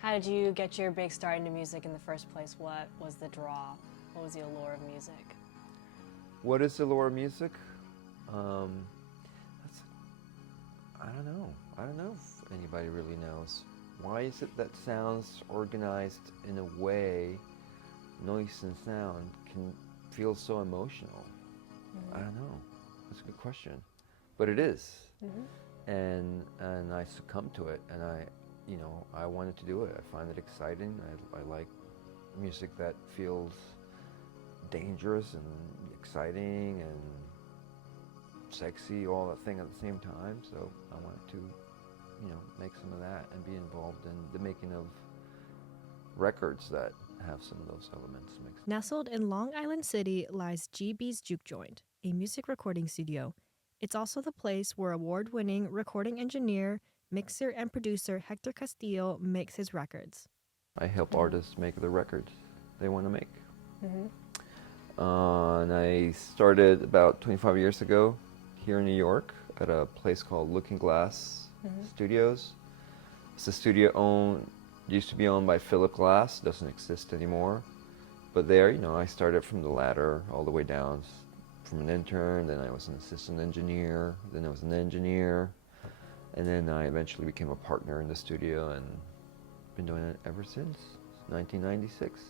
How did you get your big start into music in the first place? What was the draw? What was the allure of music? What is the lore of music? Um, that's, I don't know. I don't know if anybody really knows. Why is it that sounds organized in a way, noise and sound, can feel so emotional? I don't know. That's a good question. But it is. And I succumbed to it, and I wanted to do it. I find it exciting. I like music that feels dangerous and exciting and sexy, all that thing at the same time. So I wanted to, make some of that and be involved in the making of records that have some of those elements mixed. Nestled in Long Island City lies GB's Juke Joint, a music recording studio. It's also the place where award-winning recording engineer, mixer, and producer Hector Castillo makes his records. I help artists make the records they want to make. And I started about 25 years ago here in New York at a place called Looking Glass Studios. It's a studio used to be owned by Philip Glass, doesn't exist anymore. But there, I started from the ladder all the way down, from an intern, then I was an assistant engineer, then I was an engineer, and then I eventually became a partner in the studio and been doing it ever since 1996.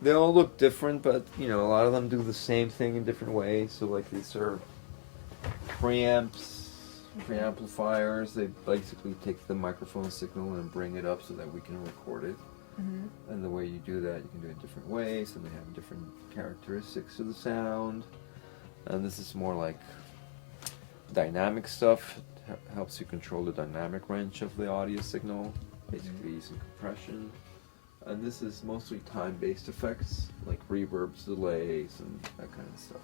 They all look different, but a lot of them do the same thing in different ways. So like these are preamps, preamplifiers. They basically take the microphone signal and bring it up so that we can record it. And the way you do that, you can do it different ways, and they have different characteristics of the sound. And this is more like dynamic stuff. It helps you control the dynamic range of the audio signal, basically using compression. And this is mostly time-based effects, like reverbs, delays, and that kind of stuff.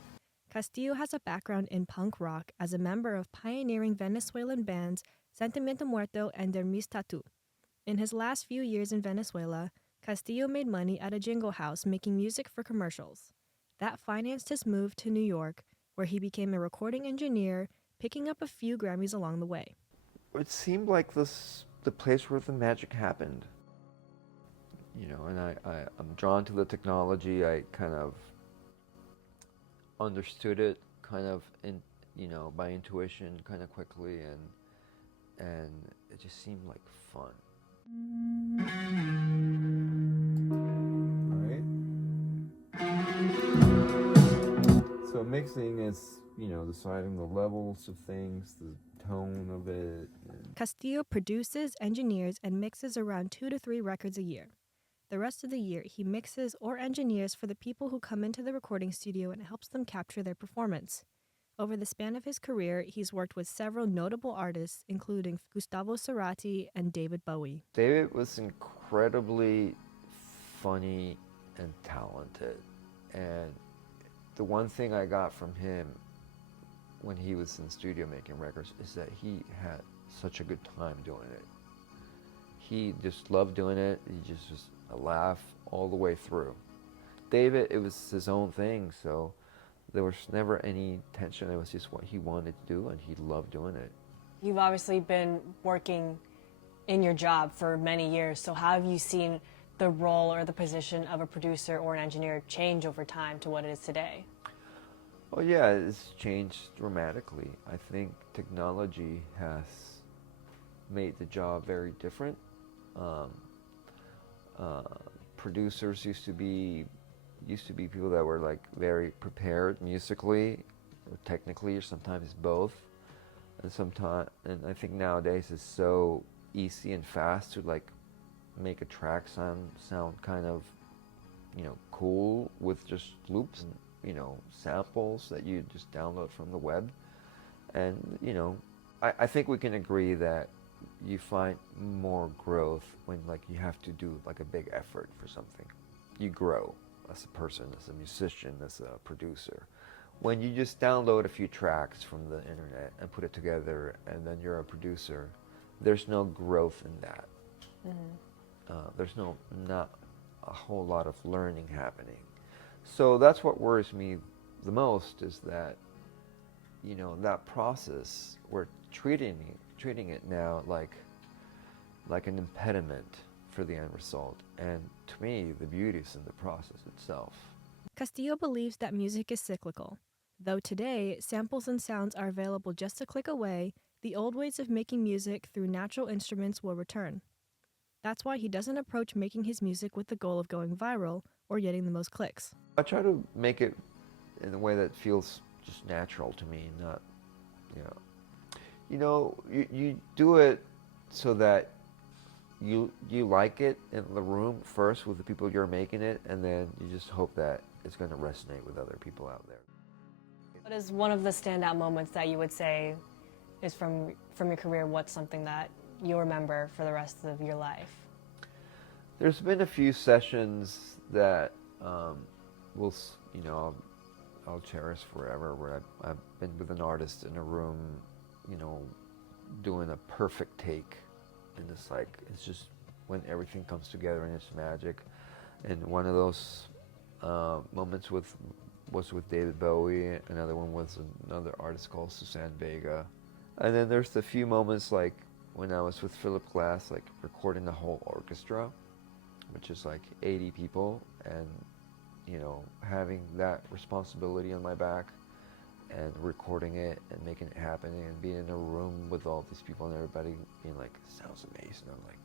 Castillo has a background in punk rock as a member of pioneering Venezuelan bands Sentimiento Muerto and Der Mis Tattoo. In his last few years in Venezuela, Castillo made money at a jingle house making music for commercials. That financed his move to New York, where he became a recording engineer, picking up a few Grammys along the way. It seemed like the place where the magic happened. And I'm drawn to the technology. I kind of understood it kind of by intuition kind of quickly, and it just seemed like fun. So mixing is, deciding the levels of things, the tone of it. Castillo produces, engineers, and mixes around 2 to 3 records a year. The rest of the year, he mixes or engineers for the people who come into the recording studio and helps them capture their performance. Over the span of his career, he's worked with several notable artists, including Gustavo Cerati and David Bowie. David was incredibly funny and talented. And the one thing I got from him when he was in the studio making records is that he had such a good time doing it. He just loved doing it. He just was a laugh all the way through. David, it was his own thing, so there was never any tension. It was just what he wanted to do, and he loved doing it. You've obviously been working in your job for many years, so how have you seen the role or the position of a producer or an engineer change over time to what it is today? Oh yeah, it's changed dramatically. I think technology has made the job very different. Producers used to be people that were like very prepared musically or technically, or sometimes both. And I think nowadays it's so easy and fast to like make a track sound kind of cool with just loops and samples that you just download from the web. And I think we can agree that you find more growth when like you have to do like a big effort for something. You grow as a person, as a musician, as a producer. When you just download a few tracks from the internet and put it together and then you're a producer, there's no growth in that. There's not a whole lot of learning happening. So that's what worries me the most, is that that process, we're treating it now like an impediment for the end result. And to me, the beauty is in the process itself. Castillo believes that music is cyclical. Though today, samples and sounds are available just a click away, the old ways of making music through natural instruments will return. That's why he doesn't approach making his music with the goal of going viral or getting the most clicks. I try to make it in a way that feels just natural to me, not, you do it so that you like it in the room first with the people you're making it, and then you just hope that it's going to resonate with other people out there. What is one of the standout moments that you would say is from your career? What's something that you'll remember for the rest of your life? There's been a few sessions that I'll cherish forever, where I've been with an artist in a room, doing a perfect take, and it's just when everything comes together and it's magic. And one of those moments was with David Bowie. Another one was another artist called Suzanne Vega. And then there's the few moments like when I was with Philip Glass, like recording the whole orchestra, which is like 80 people, and having that responsibility on my back and recording it and making it happen and being in a room with all these people and everybody being like, sounds amazing. I'm like,